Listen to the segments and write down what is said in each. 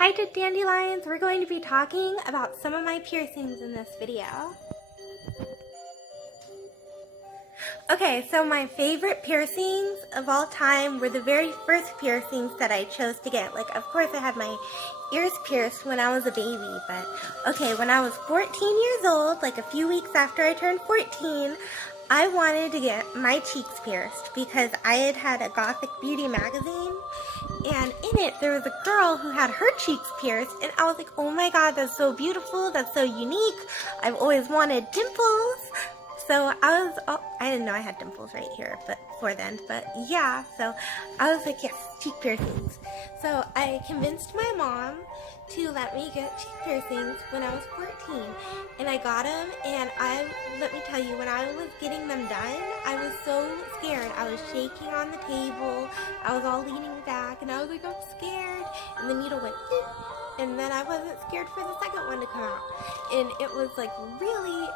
Hi to dandelions, we're going to be talking about some of my piercings in this video. Okay, so my favorite piercings of all time were the very first piercings that I chose to get. Like, of course I had my ears pierced when I was a baby, but okay, when I was 14 years old, like a few weeks after I turned 14, I wanted to get my cheeks pierced because I had had a Gothic Beauty magazine, and in it there was a girl who had her cheeks pierced, and I was like, oh my god, that's so beautiful, that's so unique, I've always wanted dimples. So I didn't know I had dimples right here, but before then, but yeah, so I was like, yes, cheek piercings. So I convinced my mom to let me get cheek piercings when I was 14, and I got them, and let me tell you, when I was getting them done, I was so scared. I was shaking on the table, I was all leaning back, and I was like, I'm scared, and the needle went, and then I wasn't scared for the second one to come out, and it was like really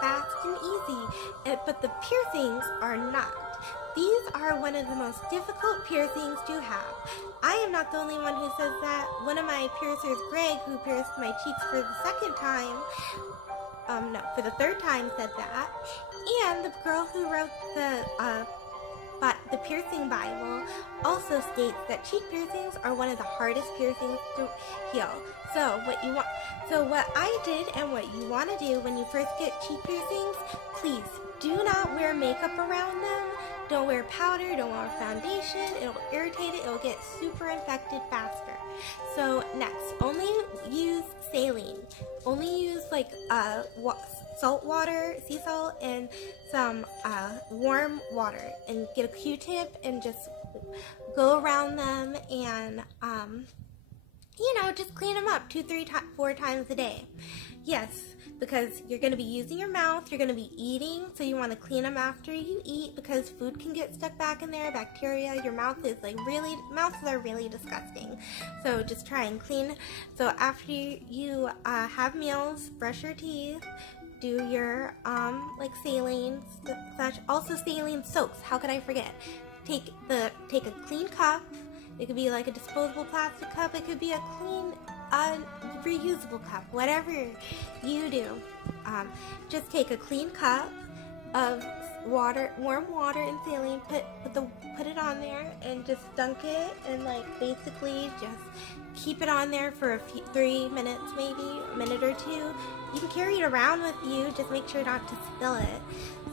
fast and easy, but the piercings are not. These are one of the most difficult piercings to have. I am not the only one who says that. One of my piercers, Greg, who pierced my cheeks for the second time, for the third time, said that, and the girl who wrote the piercing Bible also states that cheek piercings are one of the hardest piercings to heal. So what I did and what you want to do when you first get cheek piercings, please do not wear makeup around them. Don't wear powder, don't wear foundation, it'll irritate it, it'll get super infected faster. So next, only use saline. Only use like salt water, sea salt, and some warm water, and get a Q-tip and just go around them and just clean them up 4 times a day. Yes, because you're going to be using your mouth, you're going to be eating, so you want to clean them after you eat because food can get stuck back in there, bacteria. Your mouths are really disgusting. So just try and clean. So after you have meals, brush your teeth, do your saline, also saline soaks. How could I forget? Take a clean cup. It could be like a disposable plastic cup. It could be a clean reusable cup. Whatever you do, just take a clean cup of water, warm water and saline. Put it on there and just dunk it, and basically just keep it on there for 3 minutes, maybe a minute or two. You can carry it around with you. Just make sure not to spill it.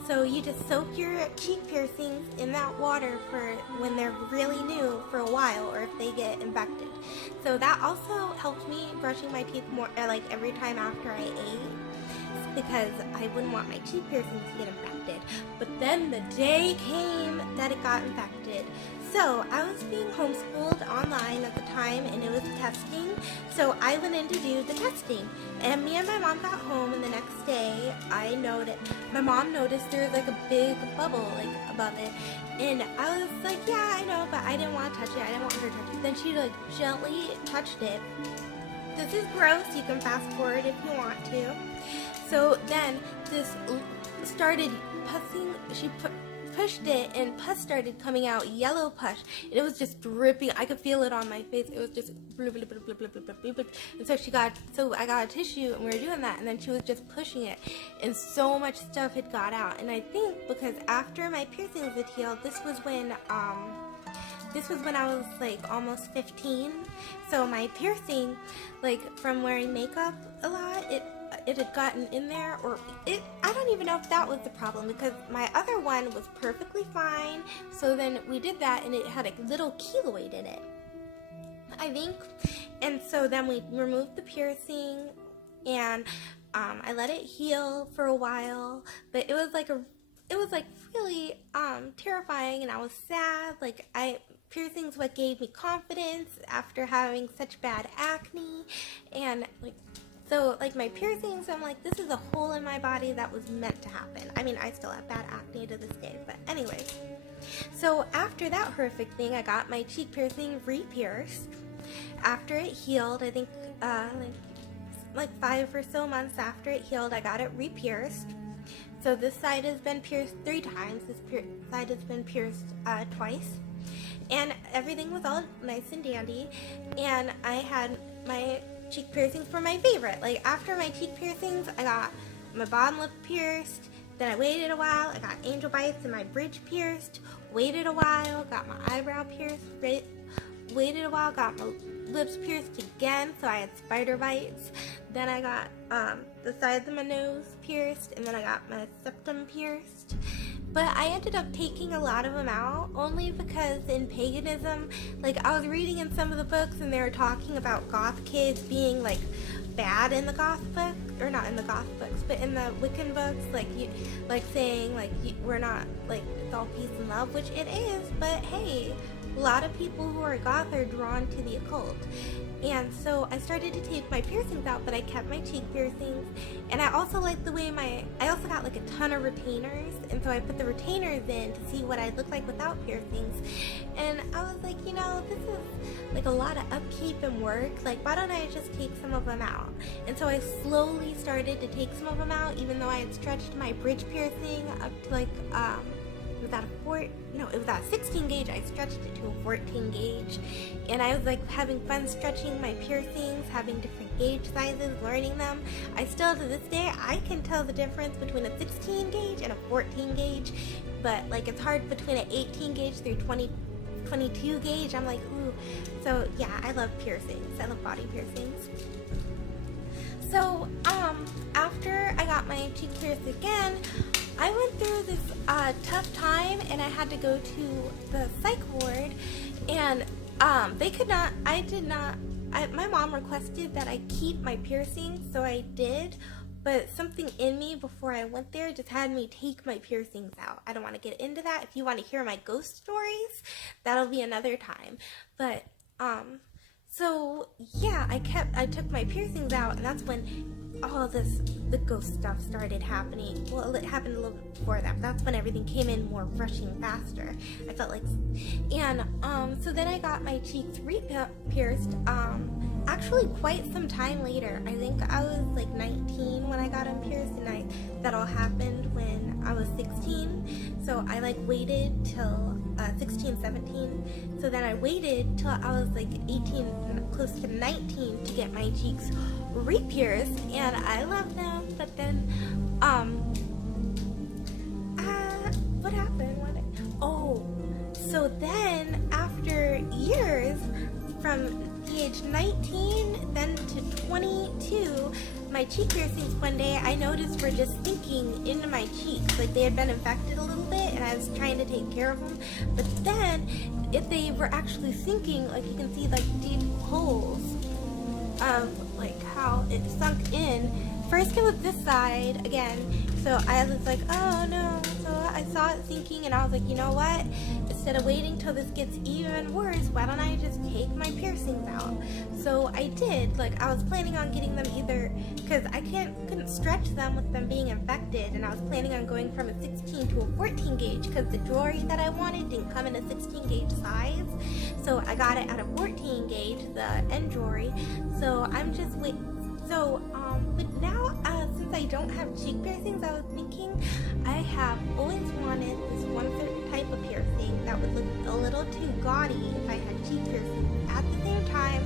So you just soak your cheek piercings in that water for when they're really new for a while, or if they get infected. So that also helped me brushing my teeth more, every time after I ate, because I wouldn't want my cheek piercings to get infected. But then the day came that it got infected. So I was being homeschooled online at the time, and it was testing. So I went in to do the testing, and me and my mom got home, and the next day my mom noticed there was a big bubble above it, and I was like, yeah, I know, but I didn't want to touch it. I didn't want her to touch it. Then she gently touched it. This is gross. You can fast forward if you want to. So then this started pussing. She pushed it, and pus started coming out, yellow pus, and it was just dripping. I could feel it on my face. It was just blub, blub, blub, blub, blub, blub, blub, blub. And so I got a tissue, and we were doing that, and then she was just pushing it, and so much stuff had got out. And I think because after my piercings had healed, this was when I was almost 15. So my piercing, from wearing makeup a lot, it had gotten in there, I don't even know if that was the problem, because my other one was perfectly fine. So then we did that, and it had a little keloid in it, I think. And so then we removed the piercing, and I let it heal for a while, but it was really terrifying, and I was sad. Piercings what gave me confidence after having such bad acne, and so my piercings, I'm like, this is a hole in my body that was meant to happen. I mean, I still have bad acne to this day, but anyways. So after that horrific thing, I got my cheek piercing re-pierced. After it healed, I think 5 or so months after it healed, I got it re-pierced. So this side has been pierced 3 times. This side has been pierced twice. And everything was all nice and dandy. And I had my cheek piercings were my favorite. Like after my cheek piercings, I got my bottom lip pierced. Then I waited a while. I got angel bites and my bridge pierced. Waited a while. Got my eyebrow pierced. Waited a while. Got my lips pierced again. So I had spider bites. Then I got the sides of my nose pierced. And then I got my septum pierced. But I ended up taking a lot of them out only because in paganism, like I was reading in some of the books and they were talking about goth kids being like bad in the goth book, or not in the goth books, but in the Wiccan books, like saying like we're not like it's all peace and love, which it is. But hey, a lot of people who are goth are drawn to the occult. And so I started to take my piercings out, but I kept my cheek piercings. And I also like the way I also got like a ton of retainers. And so I put the retainers in to see what I'd look like without piercings. And I was like, you know, this is like a lot of upkeep and work. Like, why don't I just take some of them out? And so I slowly started to take some of them out, even though I had stretched my bridge piercing up to like, it was at a 16 gauge. I stretched it to a 14 gauge, and I was like having fun stretching my piercings, having different gauge sizes, learning them. I still, to this day, I can tell the difference between a 16 gauge and a 14 gauge, but like it's hard between an 18 gauge through 22 gauge. I'm like, ooh. So yeah, I love piercings. I love body piercings. So after I got my cheek pierced again, I went through this tough time, and I had to go to the psych ward, and my mom requested that I keep my piercings, so I did, but something in me before I went there just had me take my piercings out. I don't want to get into that. If you want to hear my ghost stories, that'll be another time. But so yeah, I took my piercings out, and that's when all the ghost stuff started happening. Well, it happened a little bit before that. That's when everything came in more rushing faster. I felt like, and so then I got my cheeks re-pierced. Actually, quite some time later. I think I was like 19 when I got them pierced, and that all happened when I was 16. So I like waited till 16, 17. So then I waited till I was like 18, close to 19, to get my cheeks re-pierced, and I love them. But then, what happened? So then after years, from the age 19 then to 22, my cheek piercings one day I noticed were just sinking into my cheeks, like they had been infected a little bit, and I was trying to take care of them. But then, if they were actually sinking, like you can see like deep holes of like how it sunk in. First it was this side again, so I was like, oh no. So I saw it sinking, and I was like, you know what? Instead of waiting till this gets even worse, why don't I just take my piercings out? So I did. Like, I was planning on getting them either, because I couldn't stretch them with them being infected, and I was planning on going from a 16 to a 14 gauge, because the jewelry that I wanted didn't come in a 16 gauge size. So I got it at a 14 gauge, the end jewelry. So I'm just waiting. So, but now, since I don't have cheek piercings, I was thinking I have always wanted this one certain type of piercing that would look a little too gaudy if I had cheek piercings. At the same time,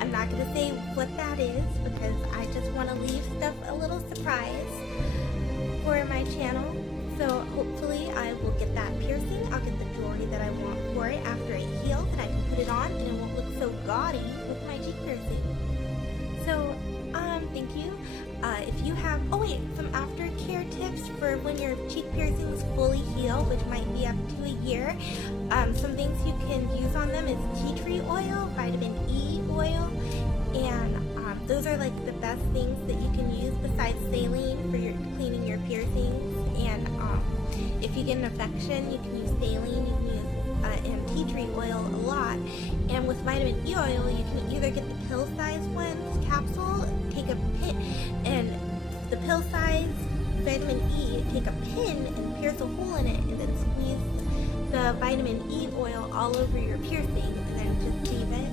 I'm not going to say what that is, because I just want to leave stuff a little surprise for my channel. So hopefully I will get that piercing. I'll get the jewelry that I want for it after it heals, and I can put it on, and it won't look so gaudy with my cheek piercing. So, thank you. If you have, some aftercare tips for when your cheek piercings fully heal, which might be up to a year. Some things you can use on them is tea tree oil, vitamin E oil, and those are like the best things that you can use besides saline for cleaning your piercings. And if you get an infection, you can use saline, you can use and tea tree oil a lot. And with vitamin E oil, you can either get the pill size ones, capsule, take a pin, and the pill size vitamin E, take a pin and pierce a hole in it, and then squeeze the vitamin E oil all over your piercing, and then just leave it.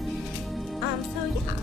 So yeah.